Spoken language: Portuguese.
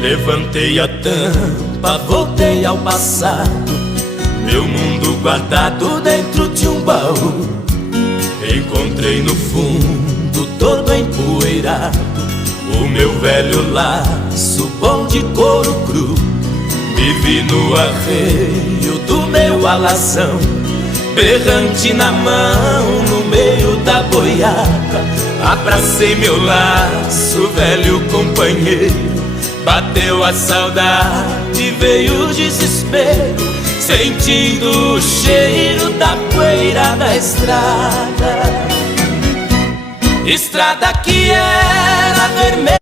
Levantei a tampa, voltei ao passado, meu mundo guardado dentro de um baú. Encontrei no fundo, todo empoeirado, o meu velho laço bom de couro cru. Me vi no arreio do meu alazão, berrante na mão, no meio da boiada. Abracei meu laço, velho companheiro. Bateu a saudade, veio o desespero, sentindo o cheiro da poeira da estrada. Estrada que era vermelha